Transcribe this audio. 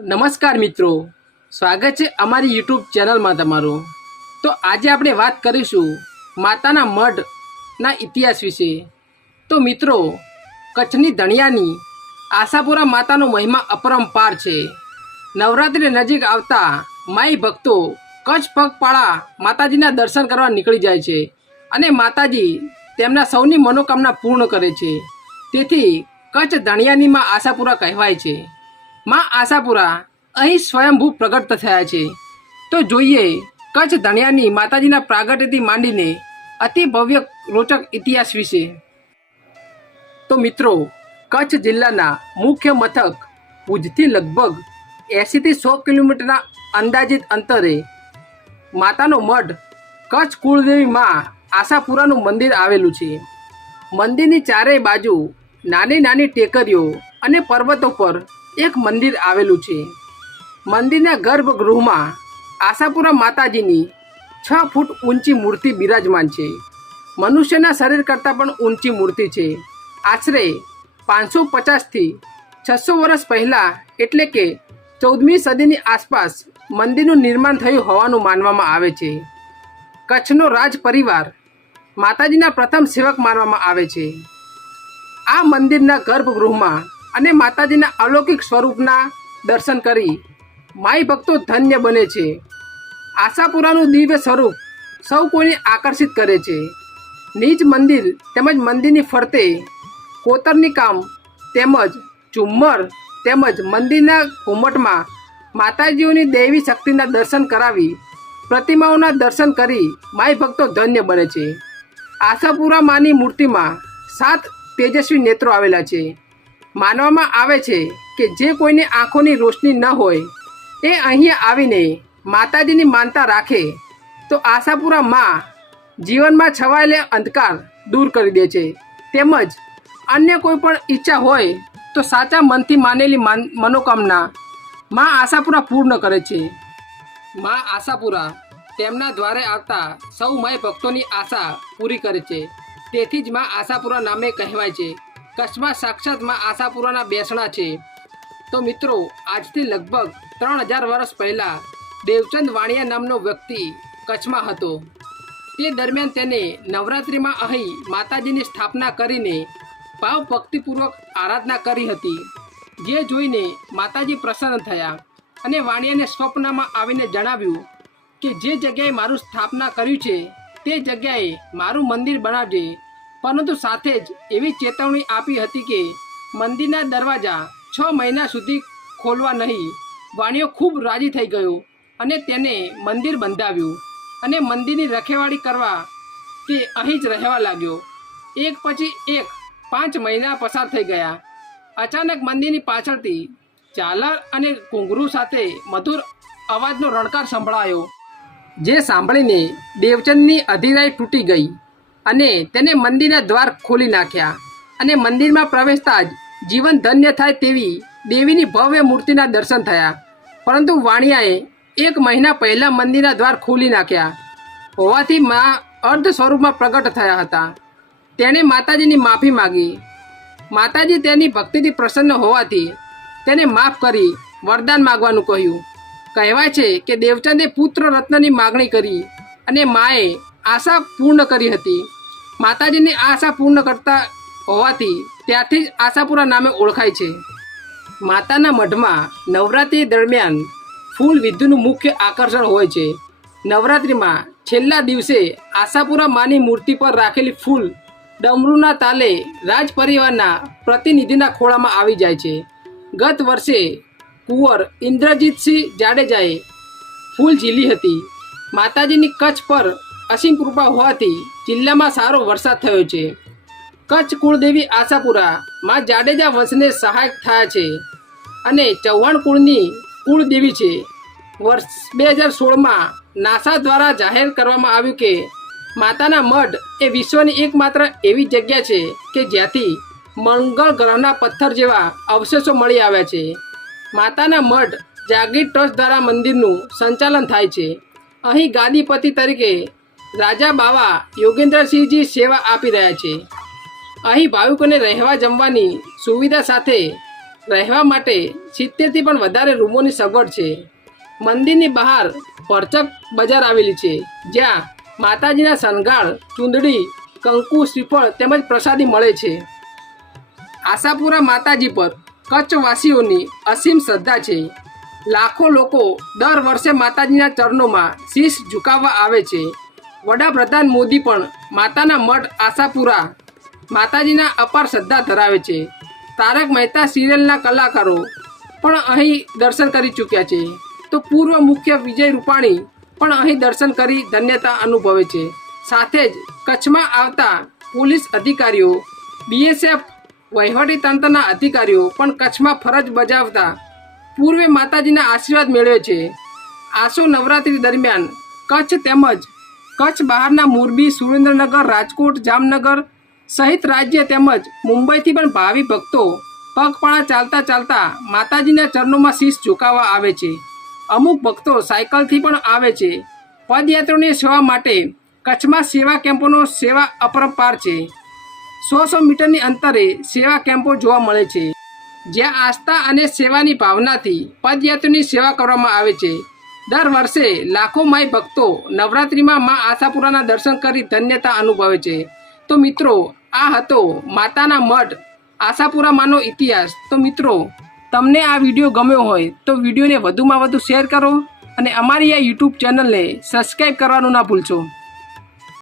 નમસ્કાર મિત્રો, સ્વાગત છે અમારી યુટ્યુબ ચેનલમાં તમારું। તો આજે આપણે વાત કરીશું માતાના મઢના ઇતિહાસ વિશે। તો મિત્રો, કચ્છની ધણિયાની આશાપુરા માતાનો મહિમા અપરંપાર છે। નવરાત્રિ નજીક આવતા માઈ ભક્તો કચ્છ પગપાળા માતાજીના દર્શન કરવા નીકળી જાય છે અને માતાજી તેમના સૌની મનોકામના પૂર્ણ કરે છે। તેથી કચ્છ ધણિયાની માં આશાપુરા કહેવાય છે। માં આશાપુરા અહીં સ્વયંભૂ પ્રગટ થયા છે। તો જોઈએ કચ્છ ધણિયાની માતાજીના પ્રાગટ્યથી માંડીને અતિ ભવ્ય રોચક ઇતિહાસ વિશે। તો મિત્રો, કચ્છ જિલ્લાના મુખ્ય મથક ભુજથી લગભગ 80 થી 100 કિલોમીટરના અંદાજિત અંતરે માતાનો મઢ કચ્છ કુળદેવી માં આશાપુરાનું મંદિર આવેલું છે। મંદિરની ચારેય બાજુ નાની નાની ટેકરીઓ અને પર્વતો પર એક મંદિર આવેલું છે। મંદિરના ગર્ભગૃહમાં આશાપુરા માતાજીની 6 ફૂટ ઊંચી મૂર્તિ બિરાજમાન છે। મનુષ્યના શરીર કરતાં પણ ઊંચી મૂર્તિ છે। આશરે 550 થી 600 વર્ષ પહેલાં એટલે કે 14મી સદીની આસપાસ મંદિરનું નિર્માણ થયું હોવાનું માનવામાં આવે છે। કચ્છનો રાજ પરિવાર માતાજીના પ્રથમ સેવક માનવામાં આવે છે। આ મંદિરના ગર્ભગૃહમાં અને માતાજીના અલૌકિક સ્વરૂપના દર્શન કરી માઈ ભક્તો ધન્ય બને છે। આશાપુરાનું દિવ્ય સ્વરૂપ સૌ કોઈને આકર્ષિત કરે છે। નિજ મંદિર તેમજ મંદિરની ફરતે કોતરની કામ તેમજ ઝુમ્મર તેમજ મંદિરના ઘુમ્મટમાં માતાજીઓની દૈવી શક્તિના દર્શન કરાવી પ્રતિમાઓના દર્શન કરી માઈ ભક્તો ધન્ય બને છે। આશાપુરા માની મૂર્તિમાં 7 તેજસ્વી નેત્રો આવેલા છે। માનવામાં આવે છે કે જે કોઈને આંખોની રોશની ન હોય એ અહીં આવીને માતાજીની માનતા રાખે તો આશાપુરા માં જીવનમાં છવાયેલો અંધકાર દૂર કરી દે છે તેમજ અન્ય કોઈ પણ ઈચ્છા હોય તો સાચા મનથી માનેલી મનોકામના માં આશાપુરા પૂર્ણ કરે છે। માં આશાપુરા તેમના દ્વારે આવતા સૌ માય ભક્તોની આશા પૂરી કરે છે। તેથી જ માં આશાપુરા નામે કહેવાય છે। કચ્છમાં સાક્ષાત માં આશાપુરાના બેસણા છે। તો મિત્રો, આજથી લગભગ 3000 વર્ષ પહેલાં દેવચંદ વાણિયા નામનો વ્યક્તિ કચ્છમાં હતો। તે દરમિયાન તેને નવરાત્રિમાં અહીં માતાજીની સ્થાપના કરીને ભાવ ભક્તિપૂર્વક આરાધના કરી હતી, જે જોઈને માતાજી પ્રસન્ન થયા અને વાણિયાને સ્વપ્નમાં આવીને જણાવ્યું કે જે જગ્યાએ મારું સ્થાપના કર્યું છે તે જગ્યાએ મારું મંદિર બનાવજે, પરંતુ સાથે જ એવી ચેતવણી આપી હતી કે મંદિરના દરવાજા 6 મહિના સુધી ખોલવા નહીં। વાણિયો ખૂબ રાજી થઈ ગયો અને તેને મંદિર બંધાવ્યું અને મંદિરની રખેવાળી કરવા તે અહીં જ રહેવા લાગ્યો। એક પછી એક 5 મહિના પસાર થઈ ગયા। અચાનક મંદિરની પાછળથી ઝાલર અને ઘૂંઘરું સાથે મધુર અવાજનો રણકાર સંભળાયો, જે સાંભળીને દેવચંદની અધીરાઈ તૂટી ગઈ અને તેને મંદિરના દ્વાર ખોલી નાખ્યા અને મંદિરમાં પ્રવેશતા જ જીવન ધન્ય થાય તેવી દેવીની ભવ્ય મૂર્તિના દર્શન થયા। પરંતુ વાણિયાએ 1 મહિના પહેલાં મંદિરના દ્વાર ખોલી નાખ્યા હોવાથી મા અર્ધ સ્વરૂપમાં પ્રગટ થયા હતા। તેણે માતાજીની માફી માગી। માતાજી તેની ભક્તિથી પ્રસન્ન હોવાથી તેને માફ કરી વરદાન માગવાનું કહ્યું। કહેવાય છે કે દેવચંદે પુત્ર રત્નની માગણી કરી અને માએ આશા પૂર્ણ કરી હતી। માતાજીની આશા પૂર્ણ કરતા હોવાથી ત્યારથી જ આશાપુરા નામે ઓળખાય છે। માતાના મઢમાં નવરાત્રિ દરમિયાન ફૂલ વિધિનું મુખ્ય આકર્ષણ હોય છે। નવરાત્રિમાં છેલ્લા દિવસે આશાપુરા માની મૂર્તિ પર રાખેલી ફૂલ ડમરૂના તાલે રાજ પરિવારના પ્રતિનિધિના ખોળામાં આવી જાય છે। ગત વર્ષે કુંવર ઇન્દ્રજીતસિંહ જાડેજાએ ફૂલ ઝીલી હતી। માતાજીની કચ્છ પર અસીમ કૃપા હોવાથી જિલ્લામાં સારો વરસાદ થયો છે। કચ્છ કુળદેવી આશાપુરા માં જાડેજા વંશને સહાયક થયા છે અને ચૌહાણ કુળની કુળદેવી છે। વર્ષ 2016માં નાસા દ્વારા જાહેર કરવામાં આવ્યું કે માતાના મઢ એ વિશ્વની એકમાત્ર એવી જગ્યા છે કે જ્યાંથી મંગળ ગ્રહના પથ્થર જેવા અવશેષો મળી આવ્યા છે। માતાના મઢ જાગીર ટ્રસ્ટ દ્વારા મંદિરનું સંચાલન થાય છે। અહીં ગાદીપતિ તરીકે રાજા બાવા યોગેન્દ્રસિંહજી સેવા આપી રહ્યા છે। અહીં ભાવિકોને રહેવા જમવાની સુવિધા સાથે રહેવા માટે 70થી પણ વધારે રૂમોની સગવડ છે. મંદિરની બહાર ભરચક બજાર આવેલી છે, જ્યાં માતાજીના શણગાર, ચૂંદડી, કંકુ, શ્રીફળ તેમજ પ્રસાદી મળે છે. આશાપુરા માતાજી પર કચ્છવાસીઓની અસીમ શ્રદ્ધા છે. લાખો લોકો દર વર્ષે માતાજીના ચરણોમાં શીશ ઝુકાવવા આવે છે. વડાપ્રધાન મોદી પણ માતાના મઠ આશાપુરા માતાજીના અપાર શ્રદ્ધા ધરાવે છે. તારક મહેતા સિરિયલના કલાકારો પણ અહીં દર્શન કરી ચૂક્યા છે. તો પૂર્વ મુખ્ય વિજય રૂપાણી પણ અહીં દર્શન કરી ધન્યતા અનુભવે છે. સાથે જ કચ્છમાં આવતા પોલીસ અધિકારીઓ, BSF વહીવટીતંત્રના અધિકારીઓ પણ કચ્છમાં ફરજ બજાવતા પૂર્વે માતાજીના આશીર્વાદ મેળવે છે. આસો નવરાત્રિ દરમિયાન કચ્છ તેમજ કચ્છ બહારના મોરબી, સુરેન્દ્રનગર, રાજકોટ, જામનગર સહિત રાજ્ય તેમજ મુંબઈથી પણ ભાવિ ભક્તો પગપાળા ચાલતા ચાલતા માતાજીના ચરણોમાં શીશ ઝુકાવવા આવે છે. અમુક ભક્તો સાયકલથી પણ આવે છે. પદયાત્રીઓની સેવા માટે કચ્છમાં સેવા કેમ્પોનો સેવા અપરંપાર છે. 100 મીટરની અંતરે સેવા કેમ્પો જોવા મળે છે, જ્યાં આસ્થા અને સેવાની ભાવનાથી પદયાત્રીઓની સેવા કરવામાં આવે છે. દર વર્ષે લાખો માઈ ભક્તો નવરાત્રિમાં મા આશાપુરાના દર્શન કરી ધન્યતા અનુભવે છે. તો મિત્રો, આ હતો માતાના મઠ આશાપુરામાંનો ઇતિહાસ. તો મિત્રો, તમને આ વિડીયો ગમ્યો હોય તો વિડીયોને વધુમાં વધુ શેર કરો અને અમારી આ યુટ્યુબ ચેનલને સબસ્ક્રાઈબ કરવાનું ના ભૂલશો.